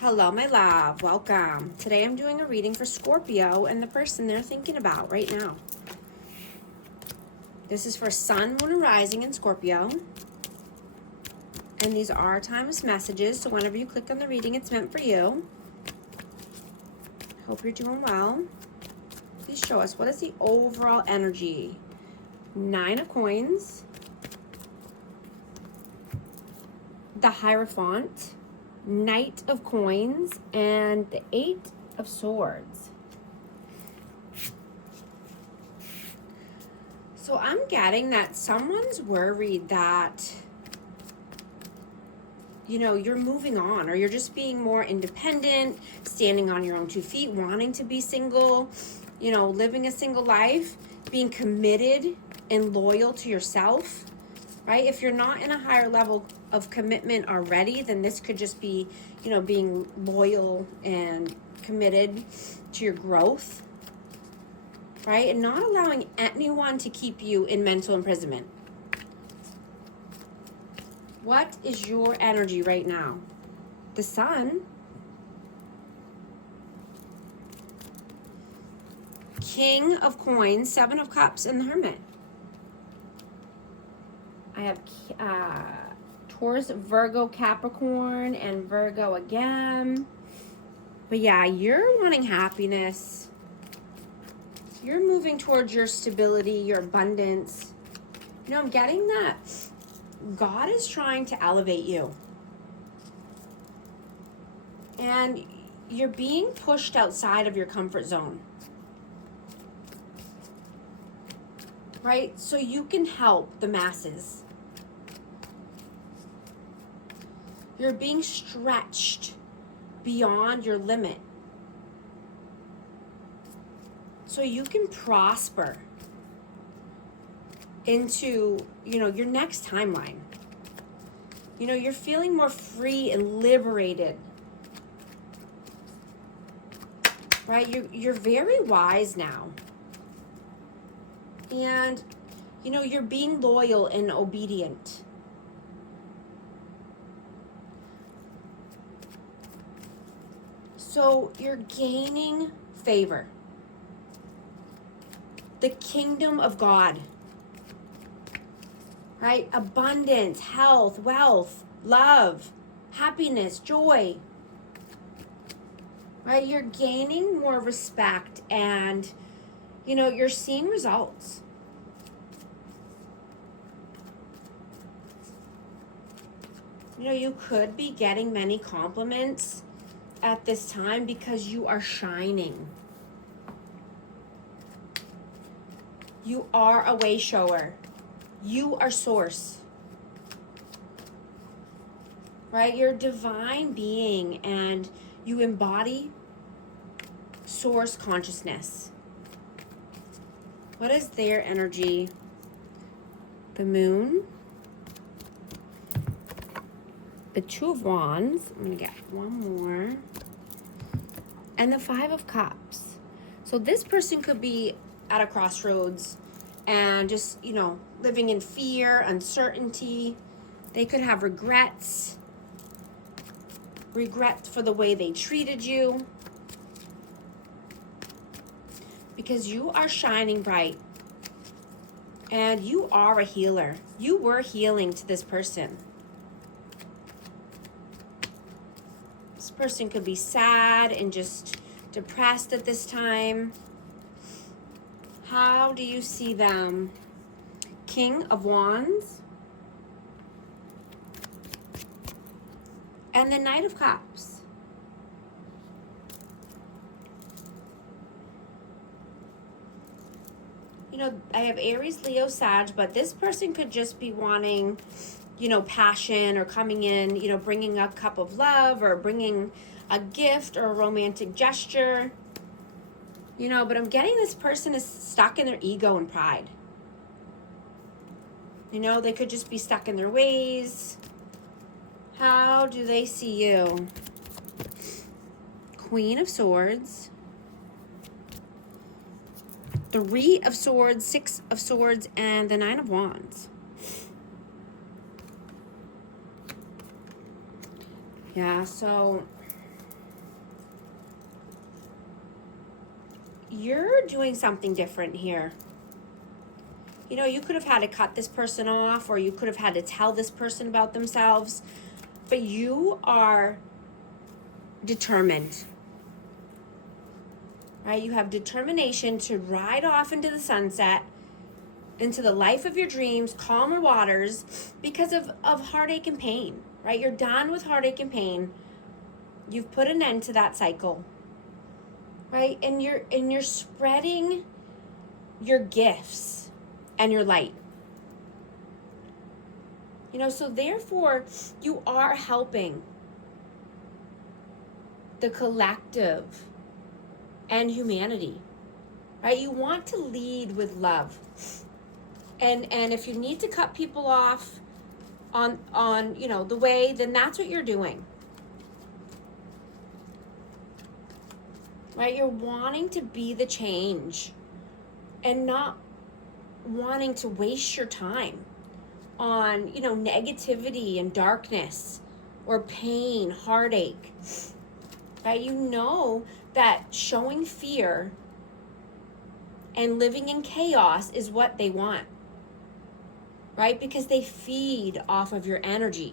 Hello, my love. Welcome. Today I'm doing a reading for Scorpio and the person they're thinking about right now. This is for Sun, Moon, and Rising in Scorpio. And these are timeless messages, so whenever you click on the reading, it's meant for you. Hope you're doing well. Please show us, what is the overall energy? 9 of Coins. The Hierophant. Knight of Coins, and the 8 of Swords. So I'm getting that someone's worried that, you know, you're moving on, or you're just being more independent, standing on your own 2 feet, wanting to be single, you know, living a single life, being committed and loyal to yourself, right? If you're not in a higher level of commitment already, then this could just be, you know, being loyal and committed to your growth, right? And not allowing anyone to keep you in mental imprisonment. What is your energy right now? The Sun. King of Coins, 7 of Cups, and the Hermit. I have Taurus, Virgo, Capricorn, and Virgo again. But yeah, you're wanting happiness. You're moving towards your stability, your abundance. You know, I'm getting that God is trying to elevate you. And you're being pushed outside of your comfort zone. Right? So you can help the masses. You're being stretched beyond your limit. So you can prosper into, you know, your next timeline. You know, you're feeling more free and liberated. Right? You're very wise now. And, you know, you're being loyal and obedient. So you're gaining favor. The kingdom of God. Right? Abundance, health, wealth, love, happiness, joy. Right? You're gaining more respect and, you know, you're seeing results. You know, you could be getting many compliments at this time because you are shining. You are a way shower. You are source. Right? You're a divine being and you embody source consciousness. What is their energy? The Moon. The 2 of Wands. I'm going to get one more. And the 5 of Cups. So this person could be at a crossroads and just, you know, living in fear, uncertainty. They could have regrets. Regret for the way they treated you. Because you are shining bright. And you are a healer. You were healing to this person. This person could be sad and just depressed at this time. How do you see them? King of Wands. And the Knight of Cups. You know, I have Aries, Leo, Sag, but this person could just be wanting, you know, passion or coming in, you know, bringing a cup of love or bringing a gift or a romantic gesture. You know, but I'm getting this person is stuck in their ego and pride. You know, they could just be stuck in their ways. How do they see you? Queen of Swords. 3 of Swords, 6 of Swords, and the 9 of Wands. Yeah, so you're doing something different here. You know, you could have had to cut this person off, or you could have had to tell this person about themselves, but you are determined, right? You have determination to ride off into the sunset, into the life of your dreams, calmer waters, because of heartache and pain, right? You're done with heartache and pain. You've put an end to that cycle, right? And you're spreading your gifts and your light. You know, so therefore you are helping the collective and humanity, right? You want to lead with love. And if you need to cut people off on you know, the way, then that's what you're doing. Right? You're wanting to be the change and not wanting to waste your time on, you know, negativity and darkness or pain, heartache. Right? You know that showing fear and living in chaos is what they want. Right? Because they feed off of your energy.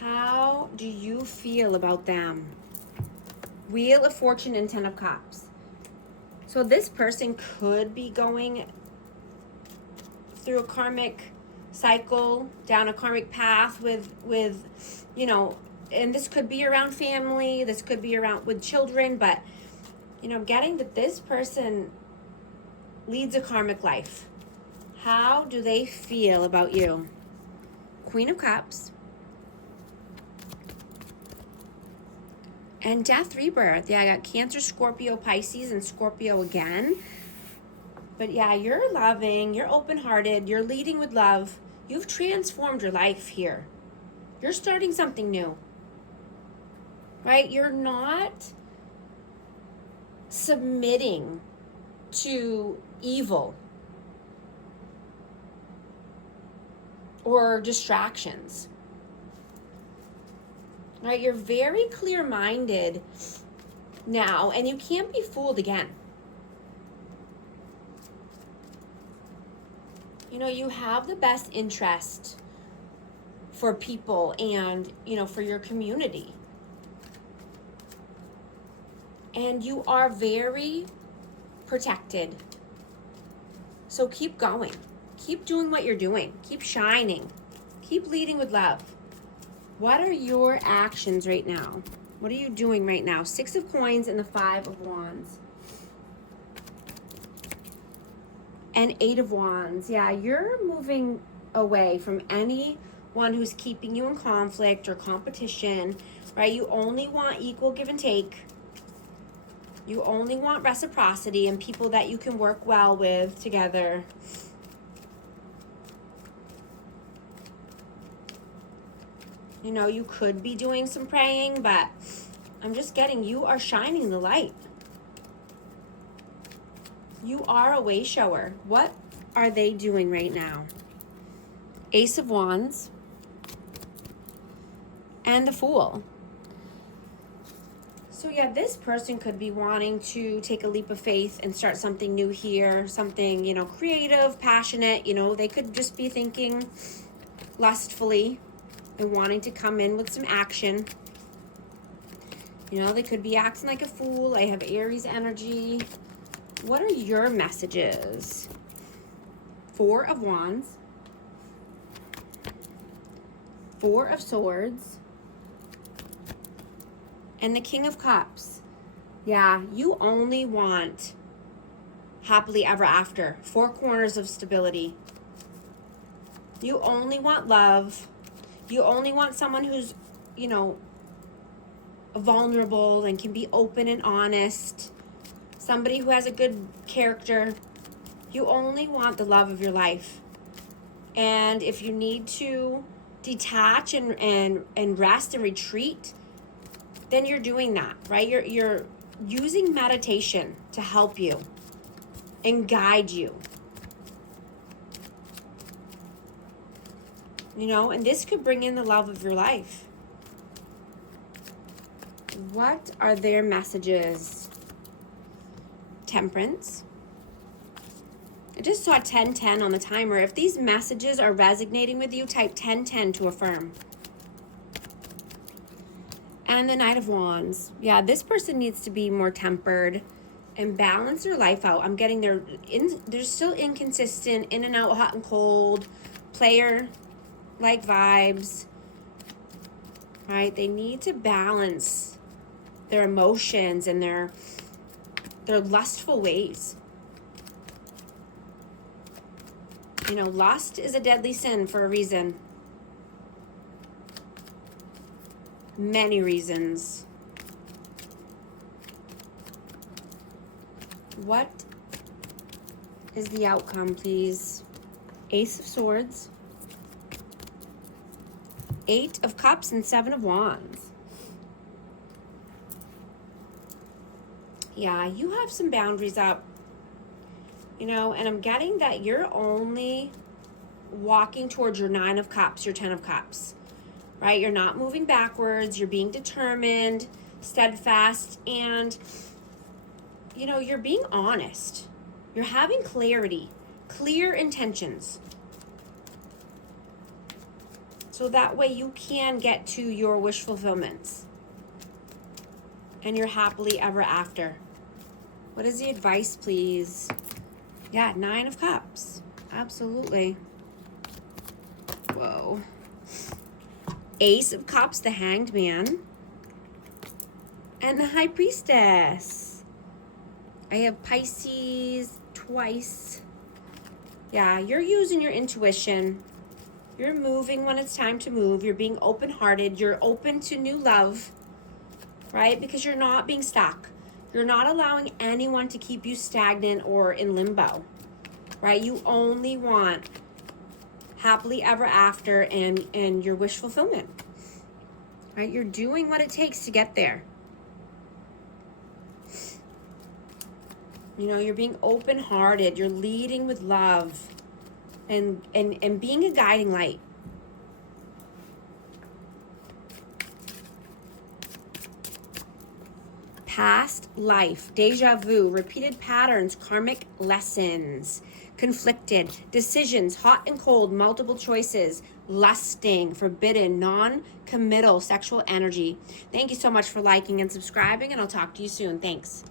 How do you feel about them? Wheel of Fortune and Ten of Cups. So this person could be going through a karmic cycle, down a karmic path with you know, and this could be around family, this could be around with children, but you know, getting that this person leads a karmic life. How do they feel about you? Queen of Cups. And Death Rebirth. Yeah, I got Cancer, Scorpio, Pisces, and Scorpio again. But yeah, you're loving, you're open-hearted, you're leading with love. You've transformed your life here. You're starting something new. Right? You're not submitting to evil or distractions. Right? You're very clear-minded now, and you can't be fooled again. You know, you have the best interest for people and, you know, for your community. And you are very protected. So keep going. Keep doing what you're doing. Keep shining. Keep leading with love. What are your actions right now? What are you doing right now? Six of Coins and the Five of Wands. And Eight of Wands. Yeah, you're moving away from anyone who's keeping you in conflict or competition, right? You only want equal give and take. You only want reciprocity and people that you can work well with together. You know, you could be doing some praying, but I'm just getting you are shining the light. You are a way shower. What are they doing right now? Ace of Wands and the Fool. So yeah, this person could be wanting to take a leap of faith and start something new here, something, you know, creative, passionate. You know, they could just be thinking lustfully and wanting to come in with some action. You know, they could be acting like a fool. I have Aries energy. What are your messages? Four of Wands. Four of Swords. And the King of Cups. Yeah, you only want happily ever after. Four corners of stability. You only want love. You only want someone who's, you know, vulnerable and can be open and honest. Somebody who has a good character. You only want the love of your life. And if you need to detach and rest and retreat, then you're doing that, right? You're using meditation to help you and guide you. You know, and this could bring in the love of your life. What are their messages? Temperance. I just saw 1010 on the timer. If these messages are resonating with you, type 1010 to affirm. And the Knight of Wands. Yeah, this person needs to be more tempered and balance their life out. I'm getting they're still inconsistent, in and out, hot and cold, player-like vibes, right? They need to balance their emotions and their lustful ways. You know, lust is a deadly sin for a reason. Many reasons. What is the outcome, please? Ace of Swords, 8 of Cups, and 7 of Wands. Yeah, you have some boundaries up. You know, and I'm getting that you're only walking towards your 9 of Cups, your 10 of Cups, right? You're not moving backwards. You're being determined, steadfast, and, you know, you're being honest. You're having clarity, clear intentions. So that way you can get to your wish fulfillments. And you're happily ever after. What is the advice, please? Yeah, 9 of Cups. Absolutely. Whoa. Ace of Cups, the Hanged Man. And the High Priestess. I have Pisces twice. Yeah, you're using your intuition. You're moving when it's time to move. You're being open-hearted. You're open to new love, right? Because you're not being stuck. You're not allowing anyone to keep you stagnant or in limbo, right? You only want happily ever after and your wish fulfillment, right? You're doing what it takes to get there. You know, you're being open-hearted. You're leading with love and being a guiding light. Past life, deja vu, repeated patterns, karmic lessons, conflicted, decisions, hot and cold, multiple choices, lusting, forbidden, non-committal sexual energy. Thank you so much for liking and subscribing, and I'll talk to you soon. Thanks.